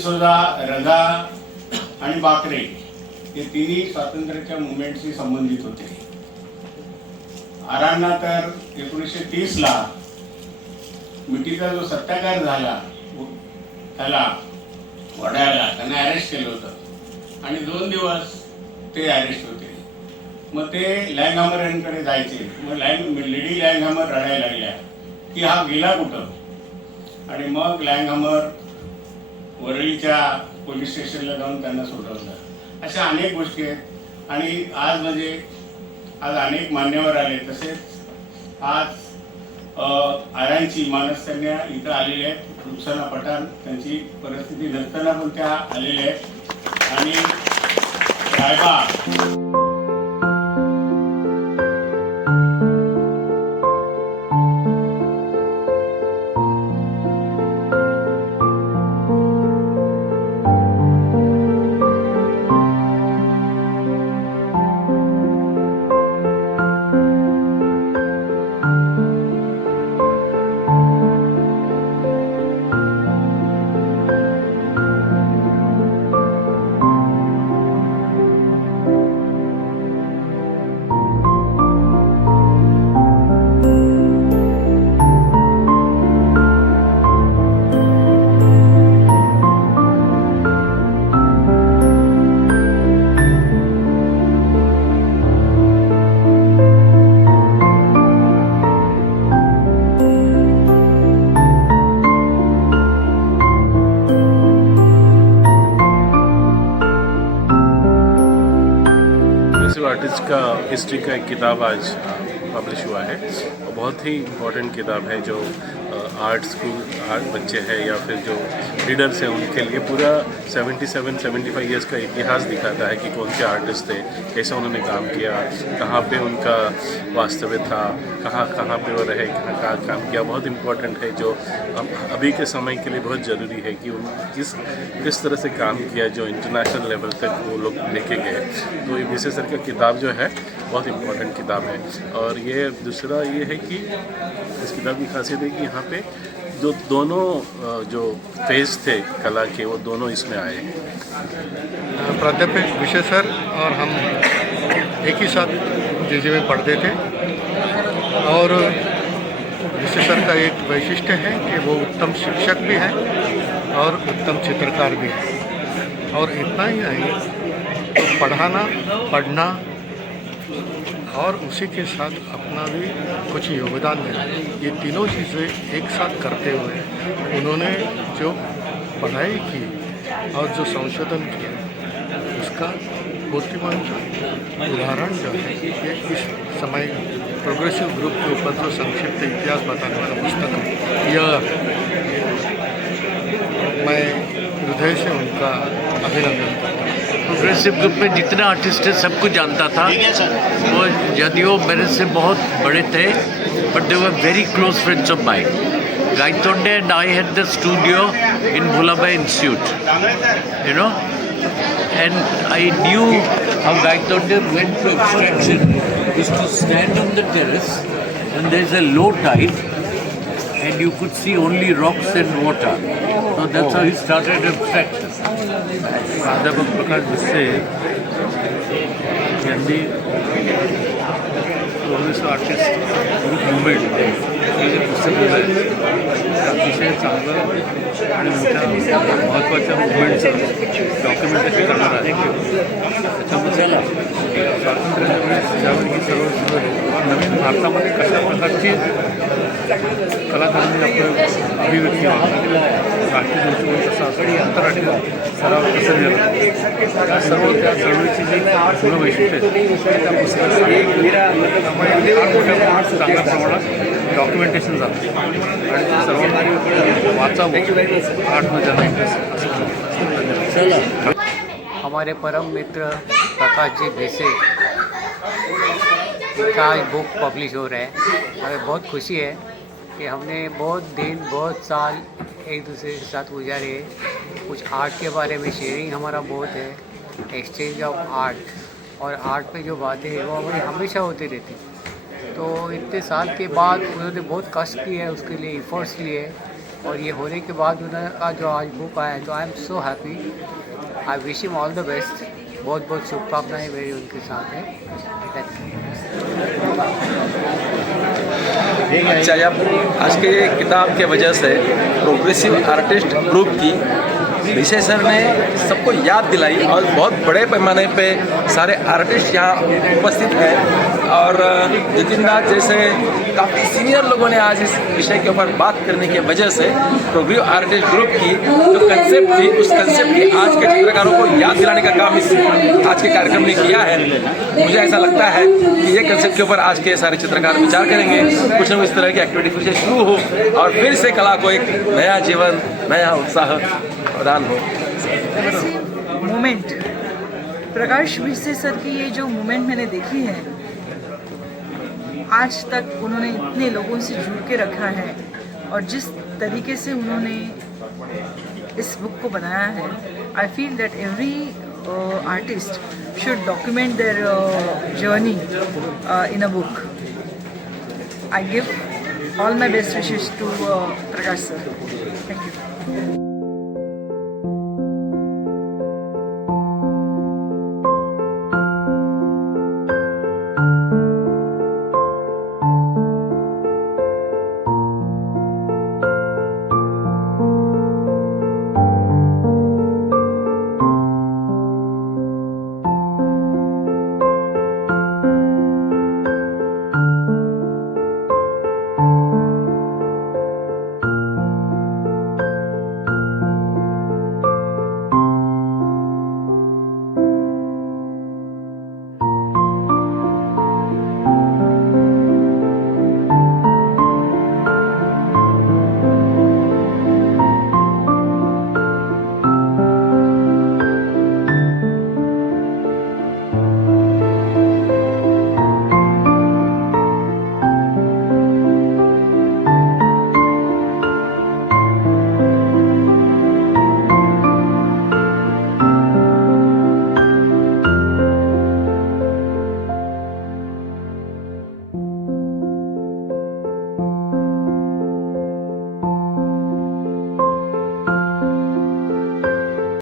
डिसोजा, रजा आणि बाकरे हे तिन्ही स्वातंत्र्याच्या मुवमेंटशी संबंधित होते. आरांना तर 1930ला मिठीचा जो सत्याग्रह झाला त्याला वडाळ्याला त्यांना अरेस्ट केलं होतं आणि 2 दिवस ते अरेस्ट होते. मग ते लँगहॅमर यांकडे जायचे. मग लेडी लँगहॅमर रडायला लागल्या की हा गेला कुठं. आणि मग लँगहॅमर वरळीच्या पोलीस स्टेशनला जाऊन त्यांना सोडवलं. अशा अनेक गोष्टी आहेत. आणि आज आज अनेक मान्यवर आले. तसेच आज आरांची मानसकन्या इथं आलेले आहेत. रुखसाना पठाण त्यांची परिस्थिती नसताना पण त्या आलेल्या आहेत. आणि रायबा आर्टिस्ट का हिस्ट्री का एक किताब आज पब्लिश हुआ है. बहुत ही इम्पोर्टेंट किताब है जो आर्ट स्कूल आर्ट बच्चे हैं या फिर जो रीडर्स हैं उनके लिए पूरा 77-75 ईयर्स का इतिहास दिखाता है कि कौन से आर्टिस्ट थे, कैसे उन्होंने काम किया, कहाँ पे उनका वास्तव्य था, कहाँ पे वो रहे, कहाँ काम किया. बहुत इम्पोर्टेंट है जो अभी के समय के लिए बहुत ज़रूरी है कि उन किस तरह से काम किया जो इंटरनेशनल लेवल तक वो लोग लेके गए. तो ये विशेष सर का किताब जो है बहुत इम्पोर्टेंट किताब है. और ये दूसरा ये है कि इस किताब की खासियत है कि यहाँ पे जो दोनों जो फेज थे कला के वो दोनों इसमें आए. प्राध्यापक विशेष सर और हम एक ही साथ जे में पढ़ते थे. और विशेष सर का एक वैशिष्ट्य है कि वो उत्तम शिक्षक भी हैं और उत्तम चित्रकार भी हैं. और इतना ही नहीं तो पढ़ाना, पढ़ना और उसी के साथ अपना भी कुछ योगदान देना, ये तीनों चीज़ें एक साथ करते हुए उन्होंने जो पढ़ाई की और जो संशोधन किया उसका मूर्तिमान उदाहरण जो है ये इस समय प्रोग्रेसिव ग्रुप के ऊपर जो संक्षिप्त इतिहास बताने वाला पुस्तक है. यह मैं हृदय से उनका अभिनंदन करता हूँ. प्रोग्रेसिव ग्रुप में जितने आर्टिस्ट है सबको जानता था. वो यदियो मेरे से बहुत बड़े थे but they were very close friends of mine. Gaitonde and I had the studio in Bhulabhai institute, you know, and I knew how Gaitonde went to abstraction is to stand on the terrace and there's a low tide and you could see only rocks and water. So that's how he started abstraction. प्राध्यापक प्रकाश भिसे यांनी progressive artist group movement हे जे पुस्तक लिहिलं आहे ते अतिशय चांगलं आणि मोठ्या महत्त्वाच्या मुवमेंटचं डॉक्युमेंटेशन करणार आहे. त्याच्यामध्ये स्वातंत्र्याच्या वेळेस ज्यावेळी ही सर्व सुरू आहे नवीन भारतामध्ये कशा प्रकारची कलाकारांनी आपलं अभिव्यक्ती राष्ट्रीय दृष्टिकोन कसा असतो, आंतरराष्ट्रीय सराव कसं दिलं, त्या सर्व त्या चळवळीची जी मूळ वैशिष्ट्य आहेत त्या पुस्तकात त्यामुळे फार मोठ्या चांगल्या प्रमाणात डॉक्युमेंटेशन झालं आणि ते सर्वांनी वाचावं. आर्टमध्ये ज्यांना इंटरेस्ट असं. हमारे परम मित्र प्रकाश जी भेसे का बुक पब्लिश हो रहा है. हमें बहुत खुशी है कि हमने बहुत दिन बहुत साल एक दूसरे के साथ गुजारे. कुछ आर्ट के बारे में शेयरिंग हमारा बहुत है, एक्सचेंज ऑफ आर्ट और आर्ट पे जो बातें हैं वो हमारी हमेशा होती रहती. तो इतने साल के बाद उन्होंने बहुत कष्ट किए है, उसके लिए एफर्ट्स लिए और ये होने के बाद उनका जो आज बुक आया है, तो I am so happy. I wish him all the best. बहुत बहुत शुभकामनाएं मेरी उनके साथ है। अच्छा, अब आज के किताब के वजह से प्रोग्रेसिव आर्टिस्ट ग्रुप की विशेष सर ने सबको याद दिलाई और बहुत बड़े पैमाने पे सारे आर्टिस्ट यहाँ उपस्थित हैं और जितिन दास जैसे काफ़ी सीनियर लोगों ने आज इस विषय के ऊपर बात करने की वजह से प्रोग्रेसिव आर्टिस्ट ग्रुप की जो कंसेप्ट थी उस कंसेप्ट की आज के चित्रकारों को याद दिलाने का काम इस आज के कार्यक्रम ने किया है। मुझे ऐसा लगता है कि ये कंसेप्ट के ऊपर आज के सारे चित्रकार विचार करेंगे, कुछ न कुछ इस तरह की एक्टिविटी फिर से शुरू हो और फिर से कला को एक नया जीवन, नया उत्साह प्रदान हो। ऐसी मोमेंट प्रकाश विसे सर की ये जो मोमेंट मैंने देखी है, आज तक उन्होंने इतने लोगों से जुड़ के रखा है और जिस तरीके से उन्होंने इस बुक को बनाया है, I feel that every artist should document their journey in a book. I give all my best wishes to Prakash sir. Thank you.